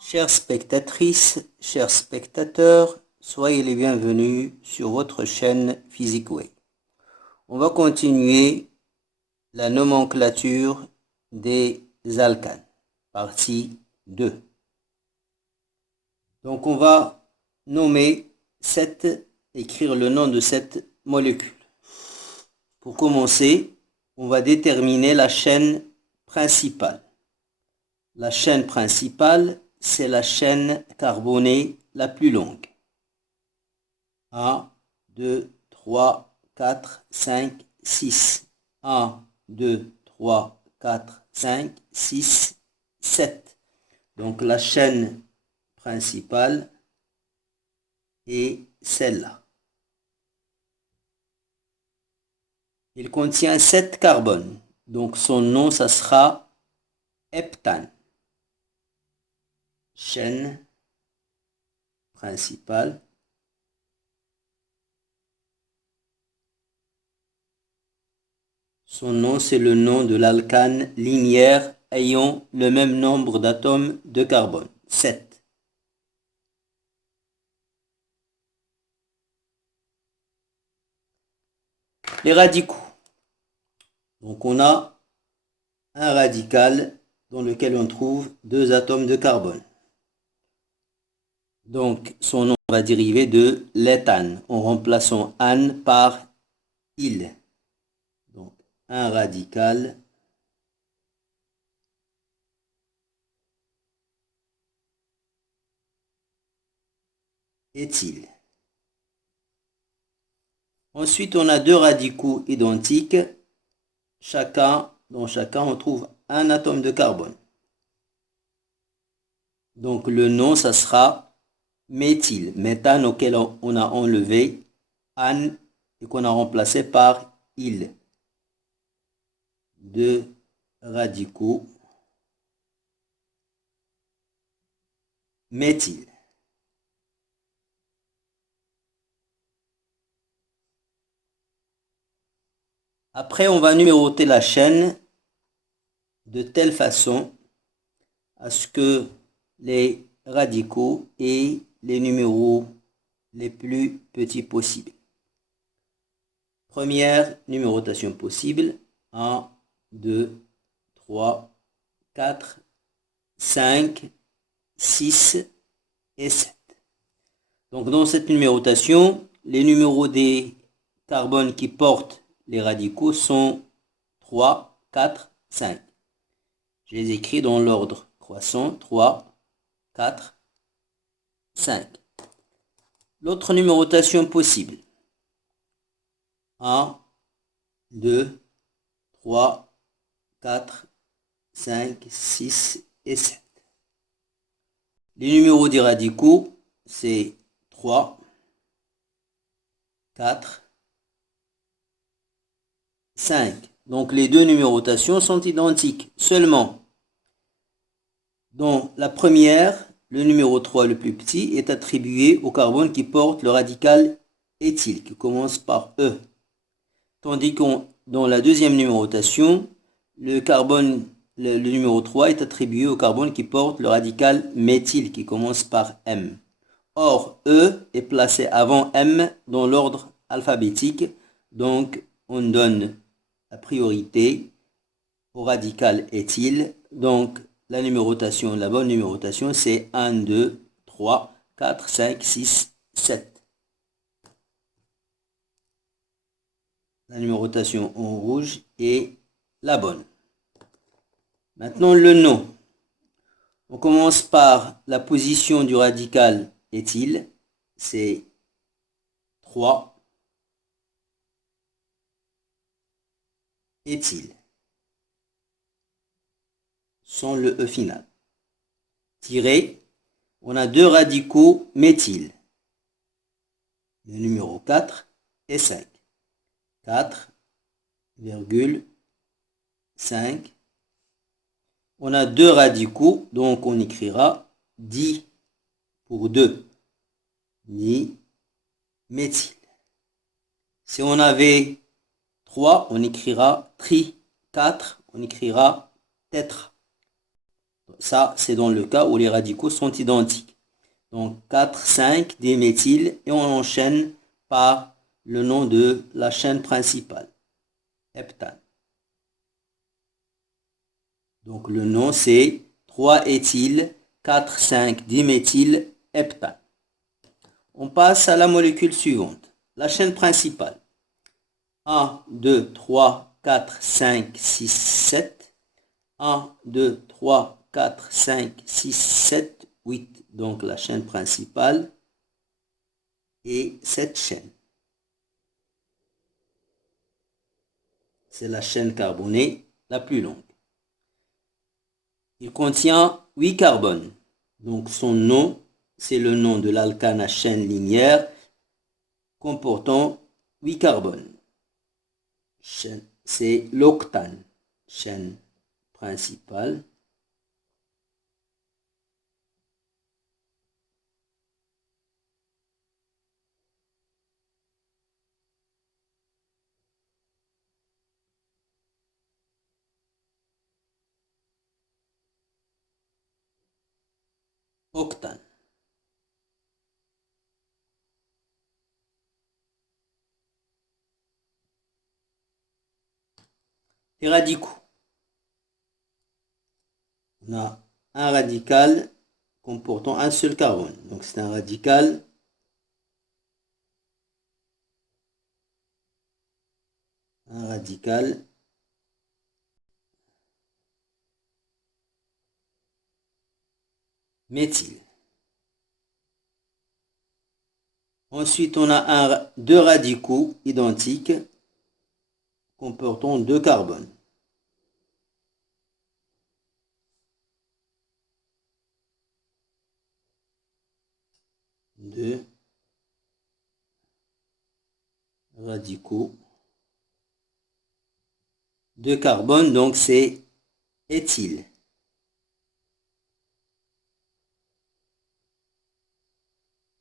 Chères spectatrices, chers spectateurs, soyez les bienvenus sur votre chaîne PhysicWay. On va continuer la nomenclature des alcanes, partie 2. Donc on va écrire le nom de cette molécule. Pour commencer, on va déterminer la chaîne principale. La chaîne principale, c'est la chaîne carbonée la plus longue. 1, 2, 3, 4, 5, 6. 1, 2, 3, 4, 5, 6, 7. Donc la chaîne principale est celle-là. Il contient 7 carbones. Donc son nom, ça sera heptane. Chaîne principale. Son nom, c'est le nom de l'alcane linéaire ayant le même nombre d'atomes de carbone, 7. Les radicaux. Donc on a un radical dans lequel on trouve 2 atomes de carbone. Donc son nom va dériver de l'éthane en remplaçant ane par il. Donc un radical éthyle. Ensuite, on a 2 radicaux identiques. Dans chacun, on trouve un atome de carbone. Donc le nom, ça sera méthyle, méthane auquel on a enlevé ane et qu'on a remplacé par il. 2 radicaux méthyle. Après, on va numéroter la chaîne de telle façon à ce que les radicaux aient les numéros les plus petits possibles. Première numérotation possible, 1, 2, 3, 4, 5, 6 et 7. Donc dans cette numérotation, les numéros des carbones qui portent les radicaux sont 3, 4, 5. Je les écris dans l'ordre croissant, 3, 4, 5. L'autre numérotation possible, 1, 2, 3, 4, 5, 6 et 7. Les numéros des radicaux, c'est 3, 4, 5. Donc les deux numérotations sont identiques. Seulement, dans la première, le numéro 3, le plus petit, est attribué au carbone qui porte le radical éthyle, qui commence par E. Tandis que dans la deuxième numérotation, le numéro 3 est attribué au carbone qui porte le radical méthyle, qui commence par M. Or, E est placé avant M dans l'ordre alphabétique, donc on donne la priorité au radical éthyle. Donc, la bonne numérotation, c'est 1, 2, 3, 4, 5, 6, 7. La numérotation en rouge est la bonne. Maintenant, le nom. On commence par la position du radical éthyle, c'est 3. Éthyle, sans le E final. Tiré, on a 2 radicaux méthyle, le numéro 4 et 5. 4,5. On a 2 radicaux, donc on écrira di pour 2. Di méthyle. Si on avait 3, on écrira tri. 4, on écrira tétra. Ça, c'est dans le cas où les radicaux sont identiques. Donc 4, 5, diméthyl, et on enchaîne par le nom de la chaîne principale, heptane. Donc le nom c'est 3-éthyl, 4,5 diméthyl, heptane. On passe à la molécule suivante, la chaîne principale. 1, 2, 3, 4, 5, 6, 7. 1, 2, 3, 4, 5, 6, 7, 8. Donc la chaîne principale et cette chaîne. C'est la chaîne carbonée la plus longue. Il contient 8 carbones. Donc son nom, c'est le nom de l'alcane à chaîne linéaire comportant 8 carbones. C'est l'octane, chaîne principale. Octane. Les radicaux. On a un radical comportant un seul carbone. Donc c'est un radical méthyle. Ensuite, on a deux radicaux identiques comportant deux carbones. Deux radicaux de carbone, donc c'est éthyle.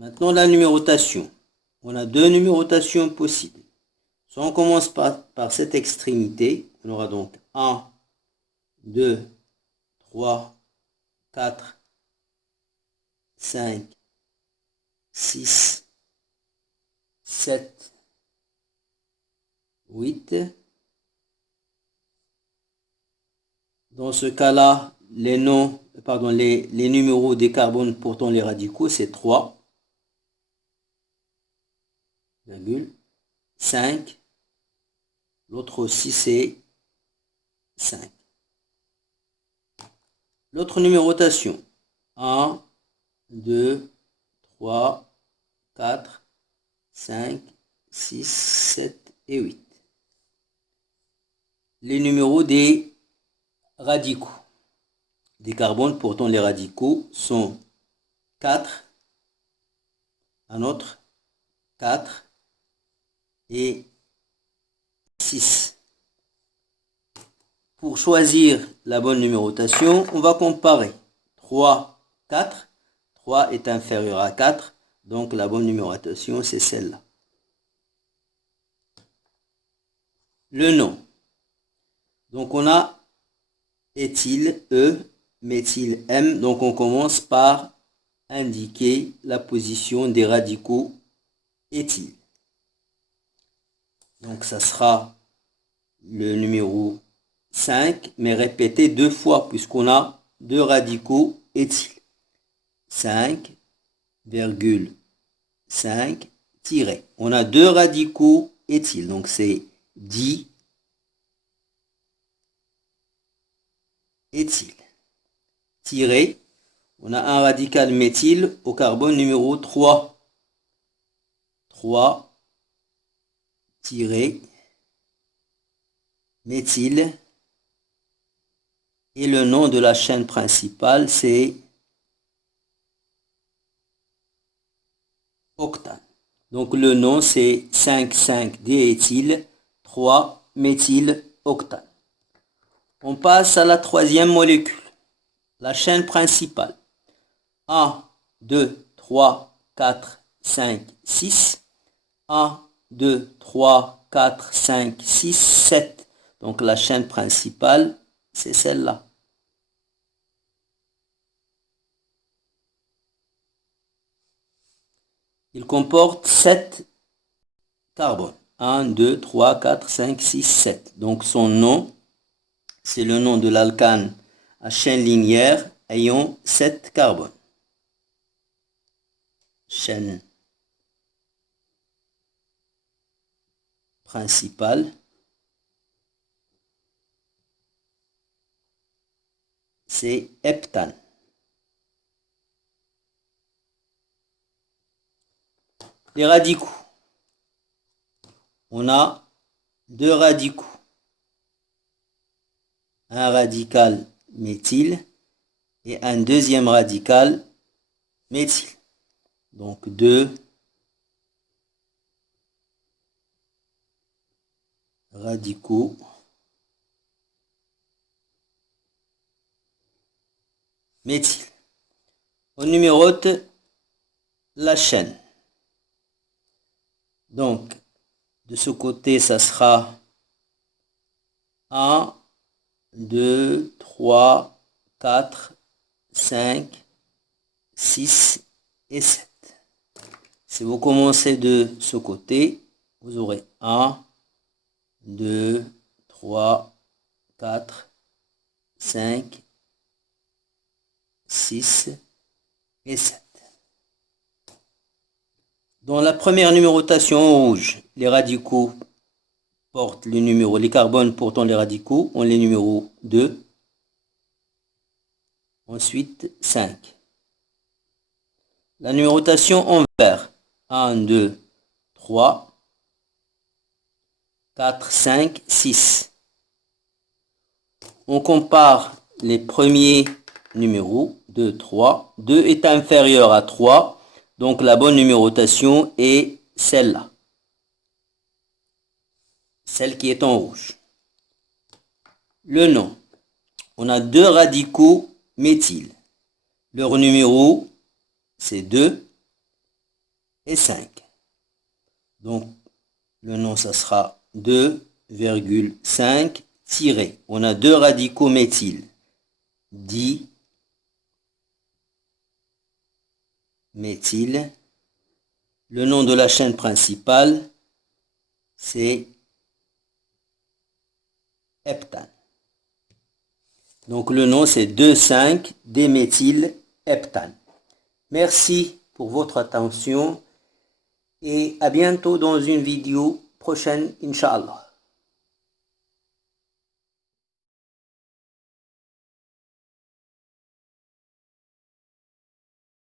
Maintenant, la numérotation. On a deux numérotations possibles. Soit on commence par cette extrémité. On aura donc 1, 2, 3, 4, 5, 6, 7, 8. Dans ce cas-là, les numéros des carbones portant les radicaux, c'est 3, 5. L'autre aussi, c'est 5. L'autre numérotation, 1, 2, 3, 4, 5, 6, 7 et 8. Les numéros des radicaux. Des carbones portant les radicaux sont 4, un autre, 4 et 6. Pour choisir la bonne numérotation, on va comparer. 3, 4. 3 est inférieur à 4, donc la bonne numérotation, c'est celle-là. Le nom. Donc on a éthyle, E, méthyle, M. Donc on commence par indiquer la position des radicaux éthyle. Donc ça sera le numéro 5, mais répété deux fois, puisqu'on a deux radicaux éthyle. 5,5 tiré. On a deux radicaux éthyle, donc c'est di éthyle. Tiré, on a un radical méthyle au carbone numéro 3. 3 tiré méthyle. Et le nom de la chaîne principale, c'est octane. Donc le nom, c'est 5,5-dééthyle, 3-méthyloctane. On passe à la troisième molécule, la chaîne principale. 1, 2, 3, 4, 5, 6. 1, 2, 3, 4, 5, 6, 7. Donc la chaîne principale, c'est celle-là. Il comporte 7 carbones. 1, 2, 3, 4, 5, 6, 7. Donc son nom, c'est le nom de l'alcane à chaîne linéaire ayant 7 carbones. Chaîne principale, c'est heptane. Les radicaux. On a deux radicaux. Un radical méthyle et un deuxième radical méthyle. Donc deux radicaux méthyle. On numérote la chaîne. Donc, de ce côté, ça sera 1, 2, 3, 4, 5, 6 et 7. Si vous commencez de ce côté, vous aurez 1, 2, 3, 4, 5, 6 et 7. Dans la première numérotation en rouge, les radicaux portent le numéro, les carbones portant les radicaux ont les numéros 2, ensuite 5. La numérotation en vert, 1, 2, 3, 4, 5, 6. On compare les premiers numéros, 2, 3. 2 est inférieur à 3, donc la bonne numérotation est celle-là. Celle qui est en rouge. Le nom. On a deux radicaux méthyle. Leur numéro, c'est 2 et 5. Donc, le nom, ça sera 2,5 tiré. On a deux radicaux méthyle. Diméthyle. Le nom de la chaîne principale, c'est heptane. Donc le nom c'est 2,5-déméthylheptane. Merci pour votre attention et à bientôt dans une vidéo prochaine, Inch'Allah.